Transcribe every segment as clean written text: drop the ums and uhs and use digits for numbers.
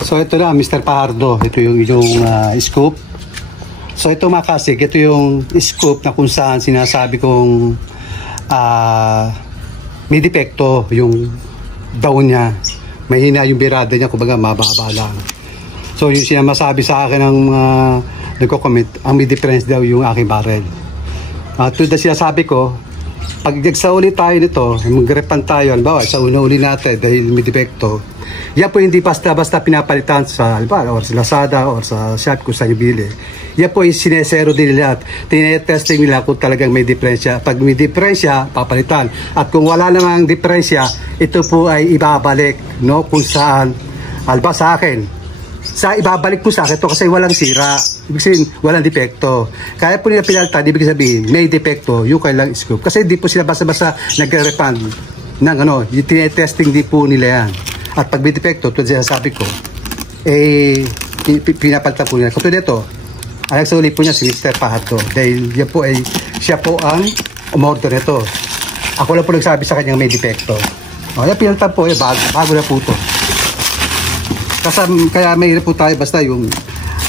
So ito na, Mr. Pajardo, ito yung scoop. So ito mga kasig, ito yung scoop na kung saan sinasabi kong may depekto yung daon niya. Mahina yung birada niya, kumbaga mababa lang. So yung sinamasabi sa akin ng nagko-comment, ang may difference daw yung aking barrel. Tulad na sinasabi ko, pag nagsauli tayo nito, mag-repan tayo, halimbawa, sa una-uli natin dahil may depekto, yan po hindi basta-basta pinapalitan sa or sa Lazada or sa shop kung saan yung bili. Yan po yung sinesero din nila at tinetesting nila kung talagang may diferensya. Pag may diferensya, papalitan. At kung wala namang diferensya, ito po ay ibabalik, no? Kung saan, halimbawa sa akin, ibabalik po sa akin ito kasi walang sira. Ibig sabihin, walang depekto. Kaya po nila pinalitan, ibig sabihin, may depekto, yung kailang scoop. Kasi hindi po sila basta-basta nagre-refund ng yung tinetesting din po nila yan. At pag may depekto, tulad siya sabi ko, pinapalitan po nila. Katulad ito, ang nagsauli po niya si Mr. Pajardo. Dahil yan po siya po ang umorder nito. Ako lang po nagsabi sa kanya may depekto. Yan pinalitan po, bago na po ito. Kaya may po tayo basta yung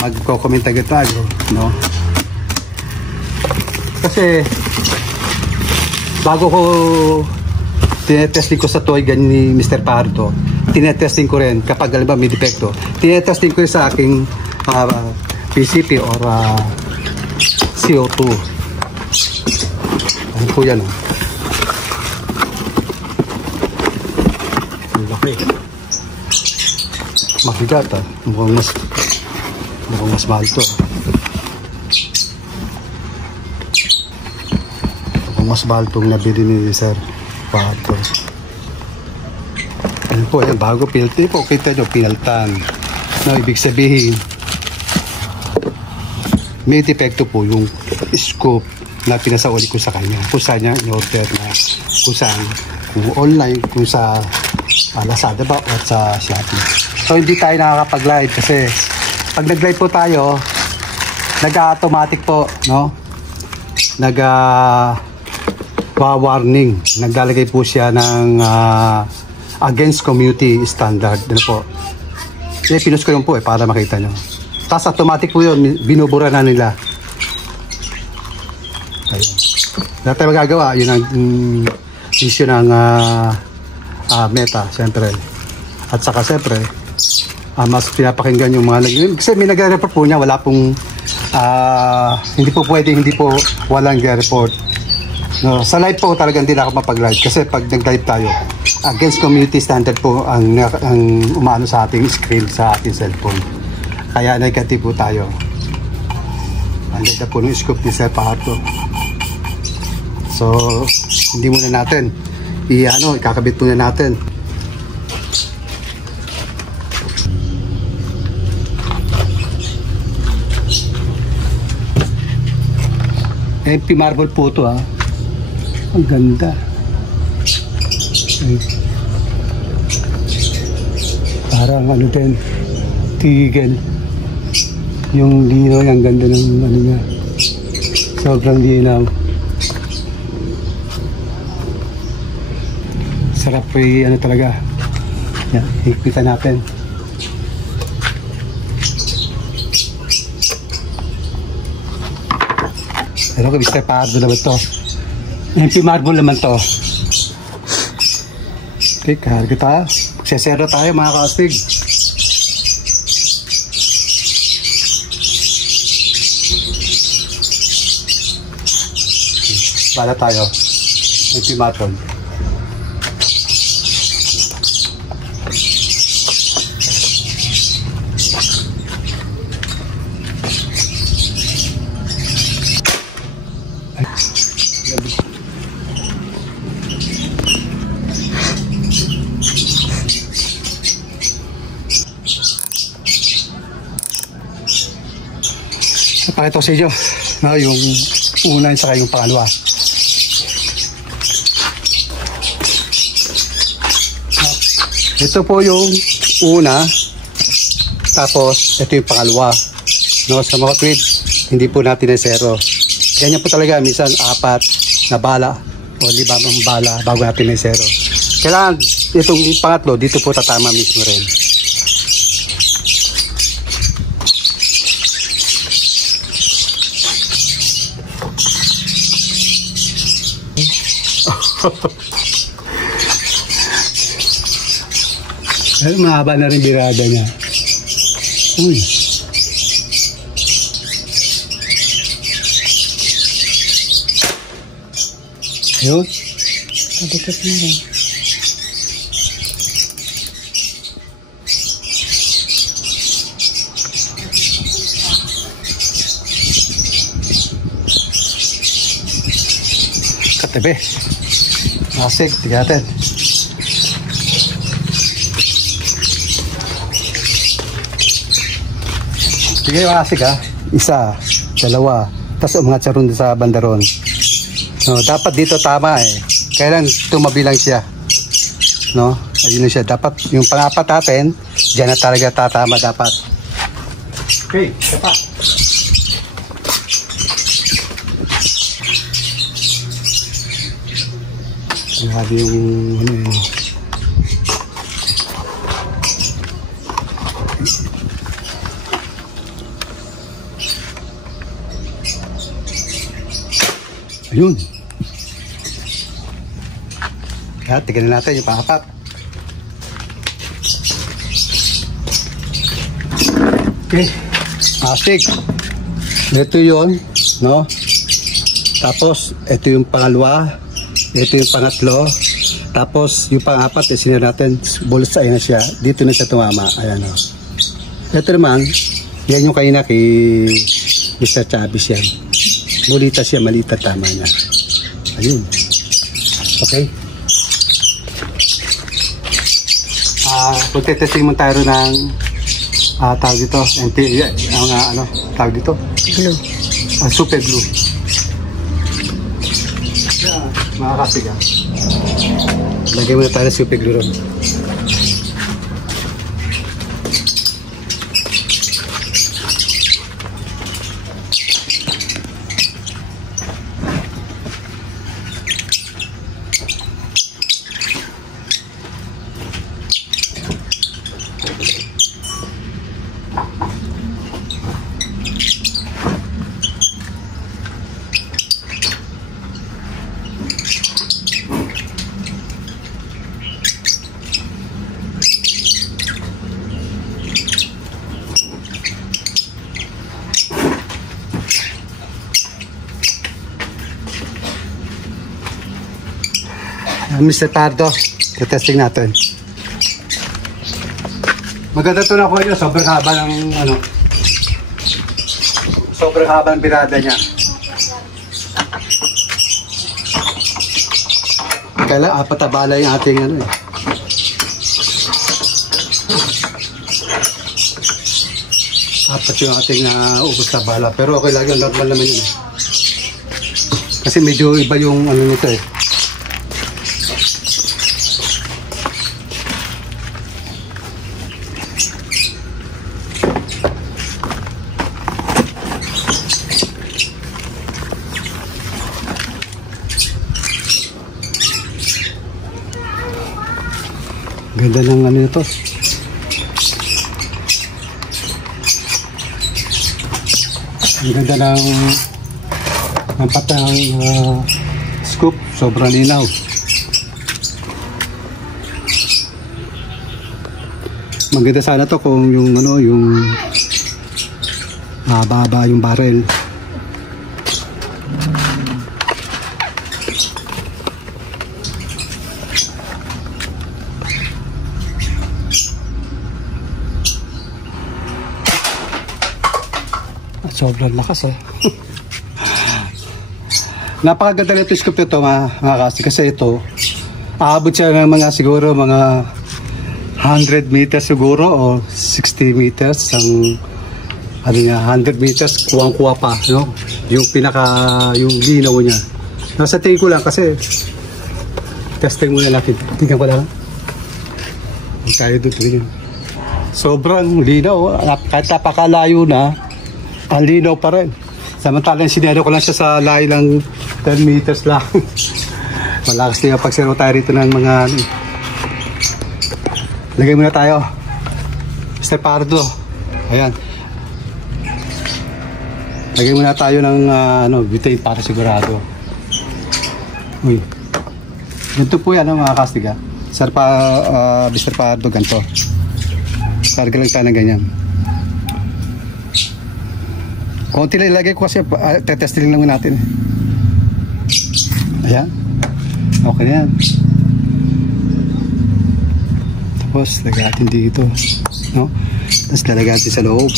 magko-comment agad tayo, no? Kasi bago ko tinetesting ko sa toy gan ni Mr. Pajardo, tinetesting ko rin kapag alam ba may depekto. Tinetesting ko rin sa aking PCP or CO2. Ano po yan, oh? Ang laki. Mabigat, ah. Mukhang mas mahal to. Mukhang mas mahal itong nabili ni Sir Pajardo. Ano po, yan, bago pilte po. Kita nyo, pinaltan. No, ibig sabihin, may depekto po yung scoop na pinasauli ko sa kanya. Kung saan niya in-order na, kung saan, kung online, kung sa Lazada ba o sa Shopee. So hindi tayo nakakapag-live kasi pag nag-live po tayo, nag-automatic po, no? Nag-warning. Naglalagay po siya ng against community standard. Ano po? Pinost ko yun po para makita nyo. Tapos automatic po yun, binubura na nila. Ayun. Dahil tayo magagawa, yun ang issue ng Meta, siyempre. At saka siyempre, mas pinapakinggan yung mga kasi may nagre-report po niya, wala pong hindi po pwede, hindi po walang report. No, sa live po talagang hindi na ako mapag-live kasi pag nag-live tayo, against community standard po ang umano sa ating screen sa ating cellphone. Kaya negative po tayo. Ang ganda po ng scoop ni Sir Pajardo. So, hindi muna natin ikakabit muna natin. MP marble po ito, ah. Ang ganda. Ay. Parang din, tigel. Yung linaw, ang ganda ng niya. Sobrang linaw. Sarap po talaga. Yan, higpitan natin. Pero kung Mr. Pajardo naman to. MP marble naman to. Okay, karga tayo. Sesero tayo mga kaastig. Bala tayo. MP marble. Pakita ko sa inyo, no, yung una at saka yung pangalawa. No, ito po yung una, tapos ito yung pangalawa. No, sa mga tweet, hindi po natin na zero. Ganyan po talaga, minsan 4 na bala o 5 ang bala bago natin na zero. Kailangan itong pangatlo, dito po tatama mismo rin. Ay, mahaba na rin birada niya. Uy. Ayun. Kadikit na rin. Katabi. Masig, tigatin. Sige, masig ha. Isa, dalawa. Tapos umangat siya ron sa bandaron. No, dapat dito tama eh. Kailan tumabi lang siya. No? Ayun na siya. Dapat yung pangapat natin, diyan na talaga tatama dapat. Okay, isa pa. Grabe yung ano yun. Ayun. Kaya tignan natin yung pangapat. Okay. Asik. Ito yun. No? Tapos, ito yung pangalawa. Ito yung pangatlo. Tapos, yung pangapat, sinir natin, bullseye na siya. Dito na siya tumama. Ayan o. Ito naman, yan yung kanina kay Mr. Chavez yan. Bulita siya, malita tama niya. Ayun. Okay. Pagtetesting mo tayo ng tawag dito, ano, tawag dito? Glue. Super glue. Yeah, makakasig ha. Lagay mo na tayo ng super glue ron. Mr. Pardo, testing natin. Maganda ito na ko yun. Sobrang haba ng ano. Sobrang haba ng birada niya. Kailan apat na bala yung ating ano eh. Apat yung ating ubos na bala. Pero okay lang yun. Normal naman yun. Kasi medyo iba yung ano nito eh. Ganda ng ano ito. Ang ganda ng patang scoop. Sobrang linaw. Maganda sana to kung yung ano, yung baba yung barrel. Sobrang lakas eh. Napakaganda ng telescope ito mga kasi ito aabot siya ng mga siguro mga 100 meters siguro o 60 meters ang ano niya, 100 meters kuwang-kuwa pa, no? Yung yung linaw niya. Nasa tingin ko lang kasi testing muna lang. Tingnan ko lang. Kaya doon tingin. Sobrang linaw. Kahit napakalayo na, ang linaw pa rin. Samantalang sinero ko lang siya sa layo ng 10 meters lang. Malakas din ang pagsero tayo rito ng mga ano. Lagay muna tayo. Mr. Pardo. Ayan. Lagay muna tayo ng butane para sigurado. Uy. Ganito po yan mga kastiga. Mr. Pardo, ganito. Karga lang tayo ng ganyan. Konti lang ilagay ko kasi tetesting lang natin. Ayan. Okay na yan. Tapos lagay natin dito. No? Tapos lalagay natin sa loob.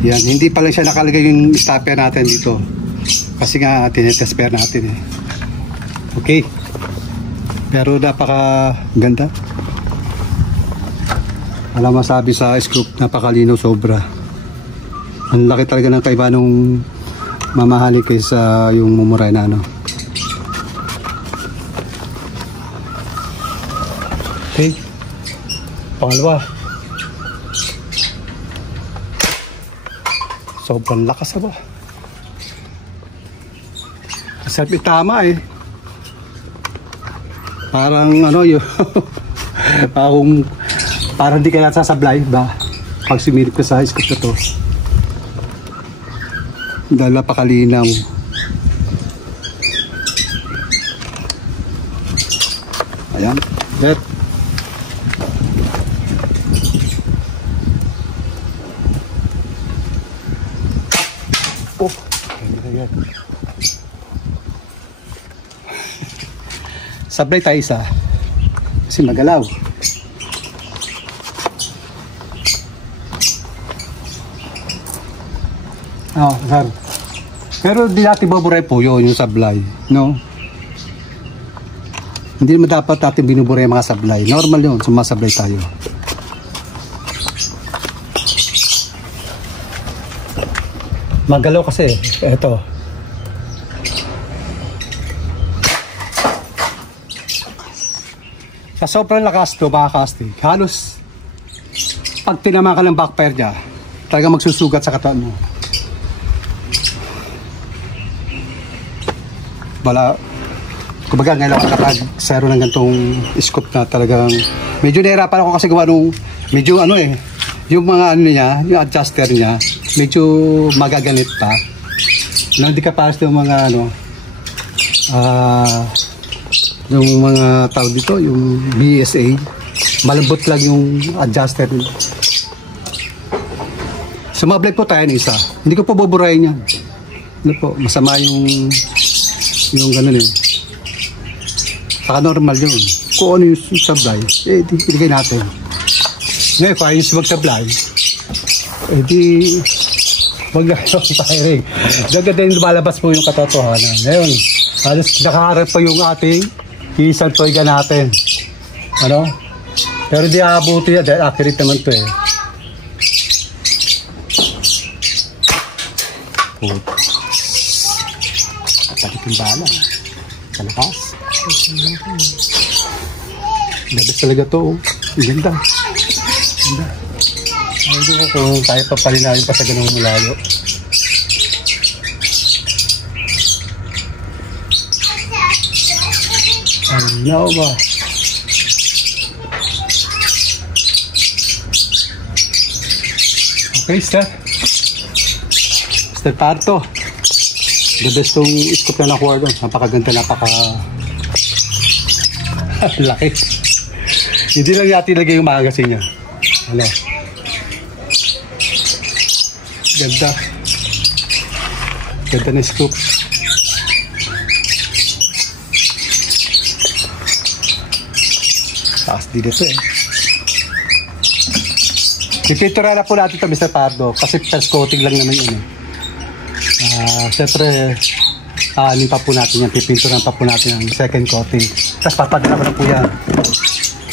Yan. Hindi pa lang siya nakalagay yung stopper natin dito. Kasi nga tinetest pair natin eh. Okay. Pero napaka ganda. Alam masabi sa scoop, napakalinaw sobra. Ang laki talaga ng kaiba nung mamahali kaysa yung mumuray na ano. Okay. Pangalawa. Sobrang lakas ba? Kasi tama eh. Parang ano yun. Parang di ka nasasablay ba? Pag sumilip ka sa scoop na to. Dahil napakalinaw. Ayan. That. Oh. Ayan. Sablay tayo isa. Kasi magalaw. Oh, sir. Pero di natin baburay po yun, yung sablay, no? Hindi naman dapat natin binuburay mga sablay. Normal yun, sumasablay tayo. Magalaw kasi, eto. Sa sobrang lakas to, mga kastig, halos pag tinama ka ng backfire niya, talaga magsusugat sa katawan mo. Wala, kumbaga ngayon ako nakag-zero ng gantong scoop na talagang medyo nahirapan ako kasi gawa nung medyo ano eh, yung mga ano niya, yung adjuster niya medyo magaganit pa na hindi ka pares yung mga ano yung mga tawag dito, yung BSA malambot lang yung adjuster niya. Sumablay po tayo ng isa, hindi ko po buburayin yan, ano po, masama yung ganun eh. Saka normal yun. Kung ano yung sablay, eh di iligay natin. Ngayon, kung ayos magsablay, eh di wag na yung firing. Dagat din lumalabas po yung katotohanan. Ngayon, halos nakaharap pa yung ating isang toyga natin. Ano? Pero di aabuti yan dahil accurate naman to eh. Tarik yung bala. Sa lakas. Gabas talaga to. Ang ganda. Ganda. Hindi ko kung kaya pa palinawin pa sa ganung malayo. Ano ba? Okay, sir. Mr. Parto. The best tong scoop na nakuha doon. Napakaganda, laki. Hindi lang natin lagay yung magasin niya. Ano? Ganda. Ganda na scoop. Taas din ito eh. Pipintura na po natin ito, Mr. Pardo. Kasi first coating lang naman yun eh. Siyempre anin pa po natin yan, pipinturan pa po natin ang second coating, tapos papadala ko na po yan.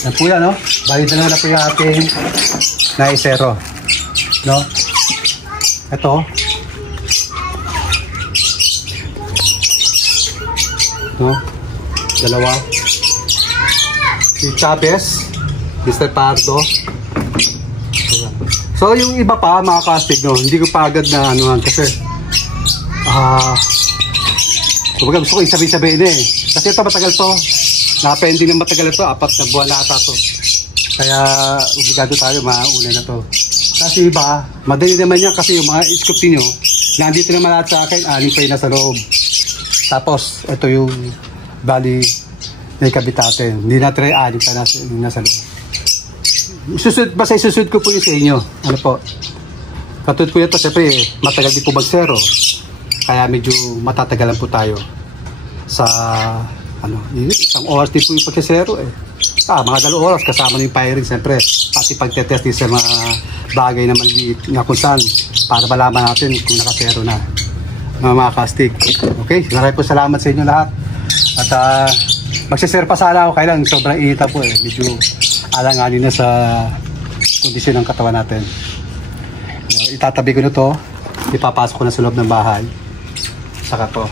Yan po yan, no? Bali na po yung ating na-zero, no? Ito no? Dalawa si Chavez, Mr. Pardo. So yung iba pa mga kastig, no? Hindi ko pa agad na ano kasi kumbaga gusto ko isabi-sabi na eh. Kasi ito matagal to. Nakapending na matagal ito. 4 na buwan na ata to. Kaya obligado tayo mauna na to. Kasi iba, madali naman yan kasi yung mga scoop nyo, nandito naman lahat sa akin, 6 pa yun nasa loob. Tapos, ito yung bali may kabitatin. Hindi na try adik na nasa loob. Basta isusud ko po yun sa inyo. Ano po? Katulad po ito, siyempre, matagal din po mag-zero. Kaya medyo matatagalan po tayo sa, isang oras din po yung pagka-zero eh. Mga 2 oras kasama na yung firing, siyempre. Pati pagtetesting sa mga bagay na maliit nga kung saan para malaman natin kung naka-zero na. Mga kastig. Okay, maraming po salamat sa inyo lahat. At magsiser pa sana ako, kailan sobrang inita po eh. Medyo alanganin na sa kondisyon ng katawan natin. Itatabi ko na to, ipapasok ko na sa loob ng bahay. Saka to.